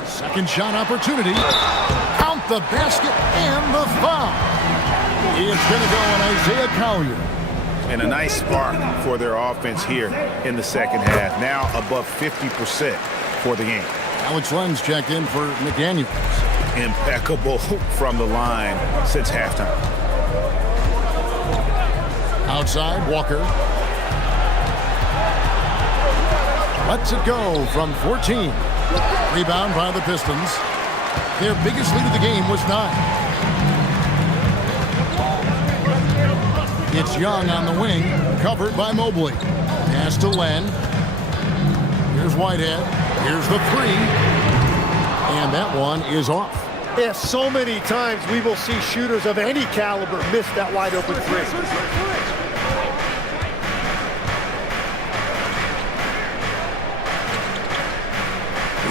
Second shot opportunity. Count the basket and the foul. It's going to go on Isaiah Collier. And a nice spark for their offense here in the second half. Now above 50% for the game. Alex Lenz checked in for McDaniels. Impeccable from the line since halftime. Outside, Walker. Lets it go from 14. Rebound by the Pistons. Their biggest lead of the game was 9. It's Young on the wing, covered by Mobley. Pass to Len. Here's Whitehead. Here's the 3. And that one is off. Yeah, so many times we will see shooters of any caliber miss that wide open 3.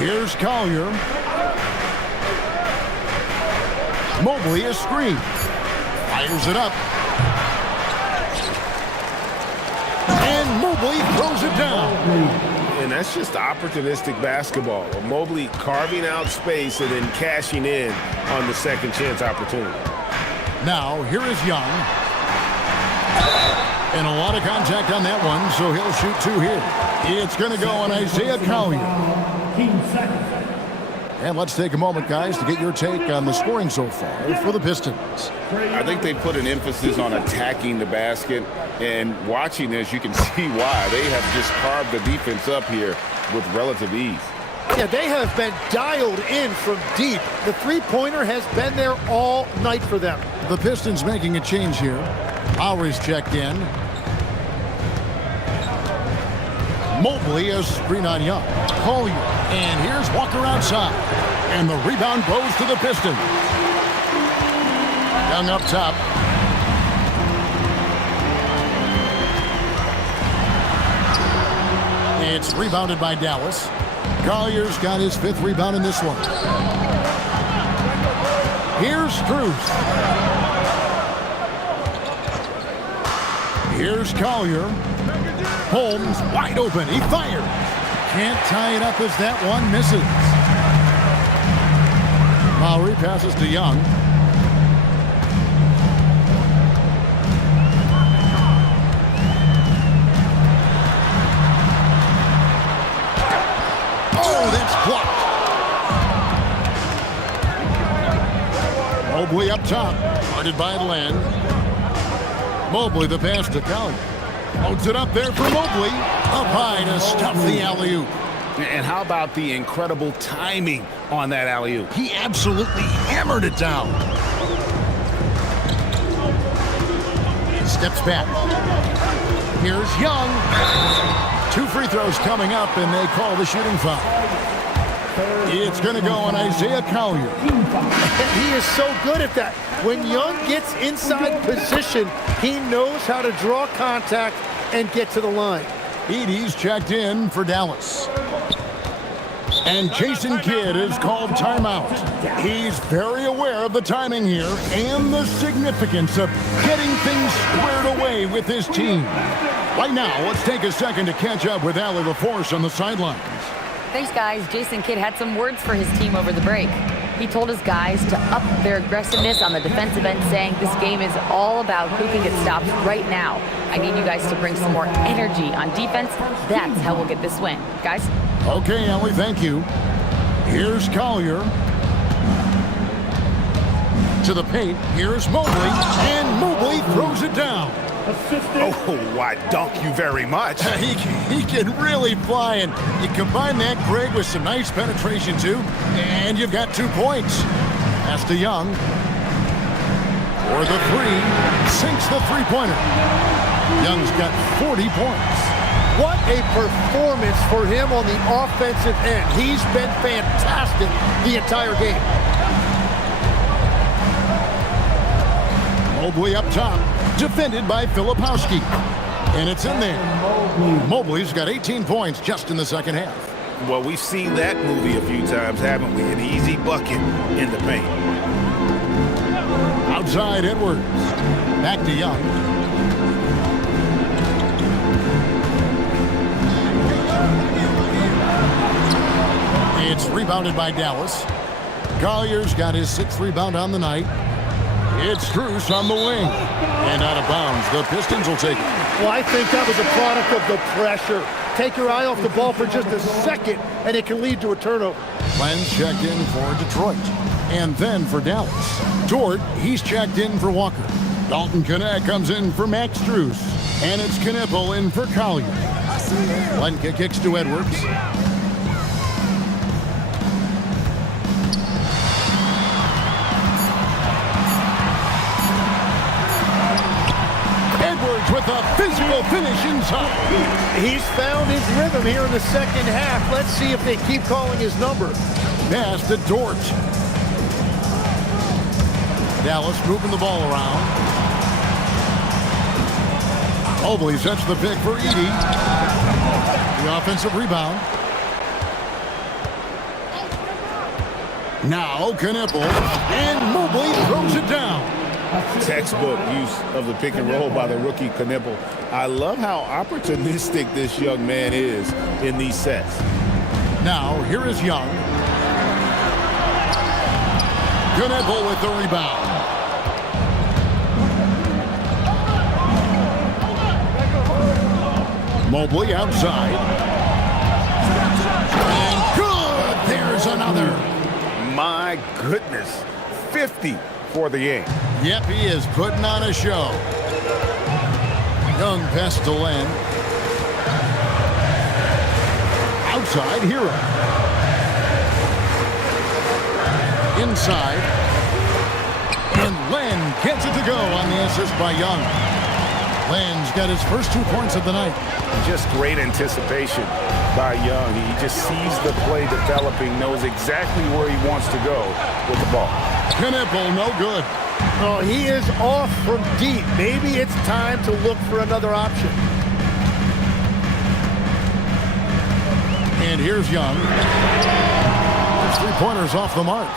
Here's Collier. Mobley a screen. Fires it up. And Mobley throws it down. And that's just opportunistic basketball. Mobley carving out space and then cashing in on the second chance opportunity. Now, here is Young. And a lot of contact on that one, so he'll shoot two here. It's going to go on Isaiah Collier. And let's take a moment, guys, to get your take on the scoring so far for the Pistons. I think they put an emphasis on attacking the basket, and watching this, you can see why. They have just carved the defense up here with relative ease. Yeah, they have been dialed in from deep. The three-pointer has been there all night for them. The Pistons making a change here. Lowry's checked in. Mobley is screen on Young. Collier. And here's Walker outside. And the rebound goes to the Pistons. Young up top. It's rebounded by Dallas. Collier's got his fifth rebound in this one. Here's Strus. Here's Collier. Holmes wide open. He fires. Can't tie it up as that one misses. Lowry passes to Young. Oh, that's blocked. Mobley up top. Guarded by Len. Mobley the pass to Collier. Loads it up there for Mobley. Up high to stuff the alley-oop. And how about the incredible timing on that alley-oop? He absolutely hammered it down. Steps back. Here's Young. 2 free throws coming up, and they call the shooting foul. It's going to go on Isaiah Collier. He is so good at that. When Young gets inside position, he knows how to draw contact and get to the line. Edey's checked in for Dallas. And Jason Kidd is called timeout. He's very aware of the timing here and the significance of getting things squared away with his team. Right now, let's take a second to catch up with Allie LaForce on the sidelines. Thanks, guys. Jason Kidd had some words for his team over the break. He told his guys to up their aggressiveness on the defensive end, saying this game is all about who can get stops right now. I need you guys to bring some more energy on defense. That's how we'll get this win. Guys? Okay, Ellie, thank you. Here's Collier. To the paint. Here's Mobley. And Mobley throws it down. Oh, why, dunk you very much. He can really fly, and you combine that, Greg, with some nice penetration, too, and you've got 2 points. Pass to Young. For the three. Sinks the three-pointer. Young's got 40 points. What a performance for him on the offensive end. He's been fantastic the entire game. Mobley up top, defended by Filipowski. And it's in there. Mobley's got 18 points just in the second half. Well, we've seen that movie a few times, haven't we? An easy bucket in the paint. Outside Edwards. Back to Young. It's rebounded by Dallas. Collier's got his 6th rebound on the night. It's Strus on the wing. And out of bounds. The Pistons will take it. Well, I think that was a product of the pressure. Take your eye off the ball for just a second, and it can lead to a turnover. Len's checked in for Detroit. And then for Dallas. Dort, he's checked in for Walker. Dalton Knecht comes in for Max Strus. And it's Knipple in for Collier. Lenka kicks to Edwards. With a physical finish inside. He's found his rhythm here in the second half. Let's see if they keep calling his number. Pass to Dort. Dallas moving the ball around. Mobley sets the pick for Edey. The offensive rebound. Now Knippel, and Mobley throws it down. Textbook use of the pick and roll by the rookie Knippel. I love how opportunistic this young man is in these sets. Now here is Young. Knippel with the rebound. Mobley outside. And good! There's another. My goodness. 50 for the game. Yep, he is putting on a show. Young pass to Len. Outside, Hero. Inside. And Len gets it to go on the assist by Young. Len's got his first 2 points of the night. Just great anticipation by Young. He just sees the play developing, knows exactly where he wants to go with the ball. Knippel, no good. Oh, he is off from deep. Maybe it's time to look for another option. And here's Young. 3-pointers off the mark.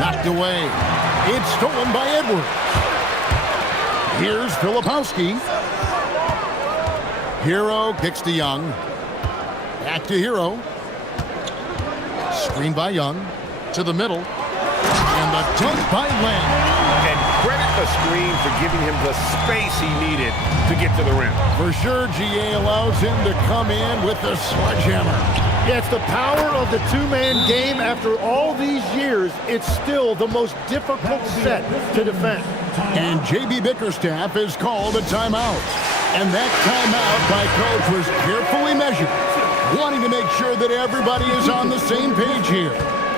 Knocked away. It's stolen by Edwards. Here's Filipowski. Hero kicks to Young. Back to Hero. Screen by Young. To the middle. And the dunk by Len. And credit the screen for giving him the space he needed to get to the rim. For sure, GA allows him to come in with the sledgehammer. Yeah, it's the power of the two-man game. After all these years, it's still the most difficult set to defend. And JB Bickerstaff is called a timeout. And that timeout by coach was carefully measured, wanting to make sure that everybody is on the same page here.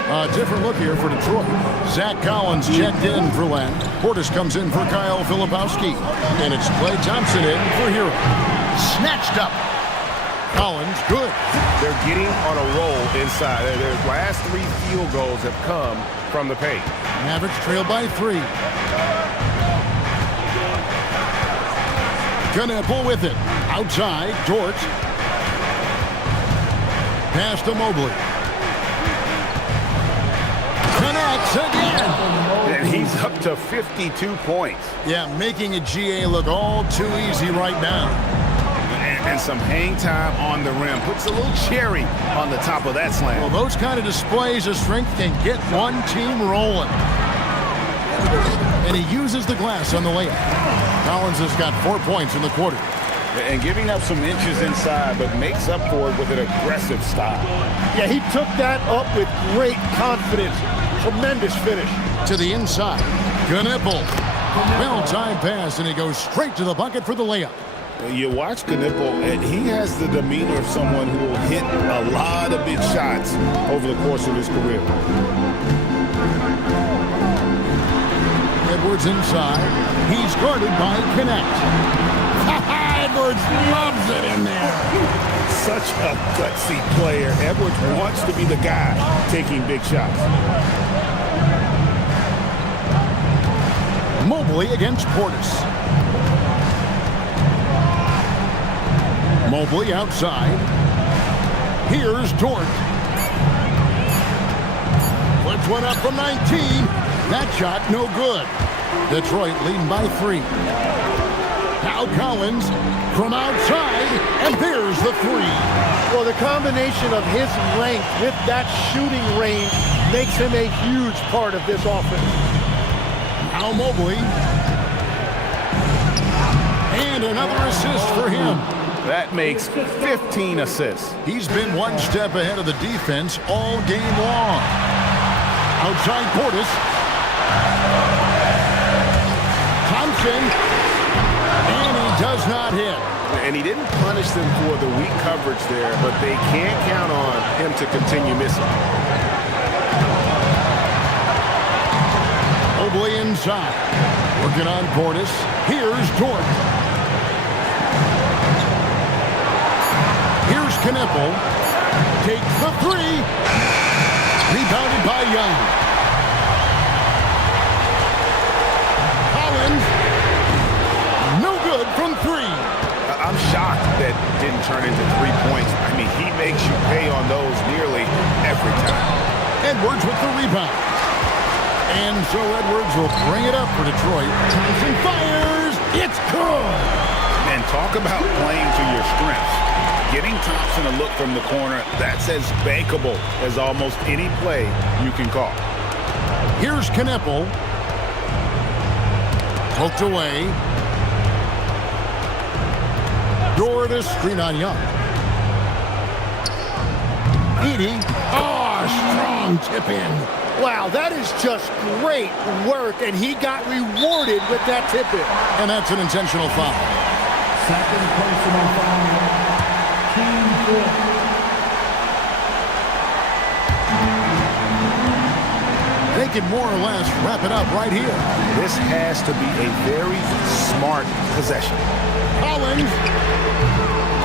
A different look here for Detroit. Zach Collins checked in for Len. Portis comes in for Kyle Filipowski. And it's Klay Thompson in for Hero. Snatched up. Collins, good. They're getting on a roll inside. Their last 3 field goals have come from the paint. Mavericks trail by 3. Knippel with it. Outside, Dort. Pass to Mobley. Connects again. And he's up to 52 points. Yeah, making a GA look all too easy right now. And some hang time on the rim. Puts a little cherry on the top of that slam. Well, those kind of displays of strength can get one team rolling. And he uses the glass on the layup. Collins has got 4 points in the quarter. And giving up some inches inside, but makes up for it with an aggressive style. Yeah, he took that up with great confidence. Tremendous finish. To the inside. Knippel. Well-timed pass, and he goes straight to the bucket for the layup. You watch Knippel, and he has the demeanor of someone who will hit a lot of big shots over the course of his career. Edwards inside. He's guarded by Connect. Edwards loves it in there. Such a gutsy player. Edwards wants to be the guy taking big shots. Mobley against Portis. Mobley outside. Here's Dort. Puts one up from 19. That shot no good. Detroit leading by 3. Now Collins from outside, and there's the 3. Well, the combination of his length with that shooting range makes him a huge part of this offense. Now Mobley. And another assist for him. That makes 15 assists. He's been one step ahead of the defense all game long. Outside Portis. Thompson. And he does not hit. And he didn't punish them for the weak coverage there, but they can't count on him to continue missing. Mobley inside. Working on Portis. Here's Dort. Here's Knippel. Takes the 3. Rebounded by Young. Collins. No good from 3. I'm shot that didn't turn into 3 points. I mean, he makes you pay on those nearly every time. Edwards with the rebound. And so Edwards will bring it up for Detroit. Thompson fires. It's good. And talk about playing to your strengths. Getting Thompson a look from the corner, that's as bankable as almost any play you can call. Here's Kneppel. Poked away. Door to screen on Young. Edey. Oh, strong tip in. Wow, that is just great work, and he got rewarded with that tip in. And that's an intentional foul. Second personal foul. Team fourth. They can more or less wrap it up right here. This has to be a very smart possession. Collins.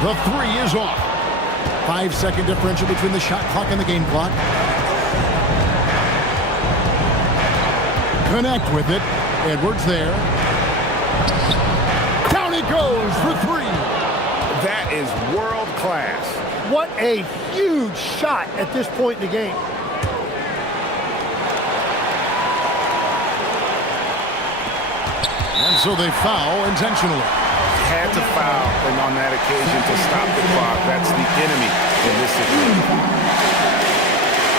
The three is off. 5-second differential between the shot clock and the game clock. Connect with it. Edwards there. Down he goes for three. That is world class. What a huge shot at this point in the game. And so they foul intentionally. Had to foul, and on that occasion to stop the clock. That's the enemy in this situation.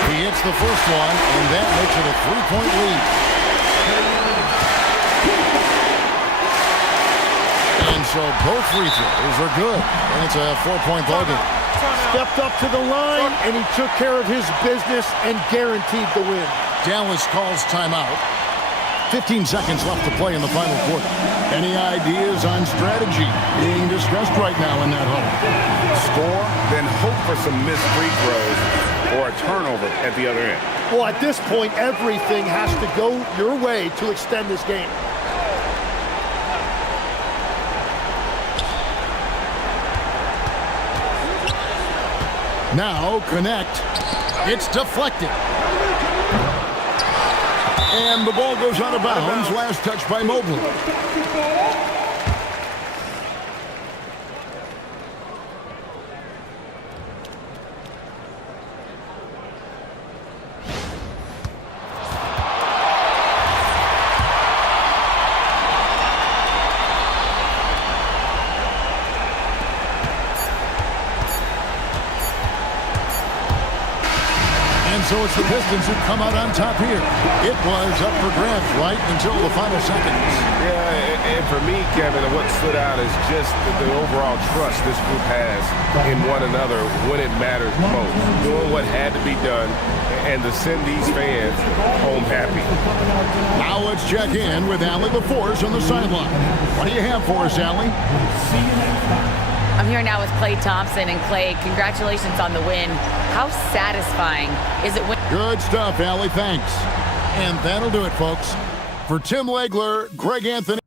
He hits the first one, and that makes it a 3-point lead. And so both free throws are good, and it's a 4-point ball game. Stepped up to the line, and he took care of his business and guaranteed the win. Dallas calls timeout. 15 seconds left to play in the final quarter. Any ideas on strategy being discussed right now in that huddle? Score, then hope for some missed free throws or a turnover at the other end. Well, at this point, everything has to go your way to extend this game. Now connect. It's deflected. And the ball goes out of bounds. Last touch by Mobley. So it's the Pistons who come out on top here. It was up for grabs right until the final seconds. Yeah, and for me, Kevin, what stood out is just the overall trust this group has in one another when it matters most. Doing what had to be done and to send these fans home happy. Now let's check in with Allie LaForce on the sideline. What do you have for us, Allie? I'm here now with Klay Thompson. And Klay, congratulations on the win. How satisfying is it when... Good stuff, Allie. Thanks. And that'll do it, folks. For Tim Legler, Greg Anthony.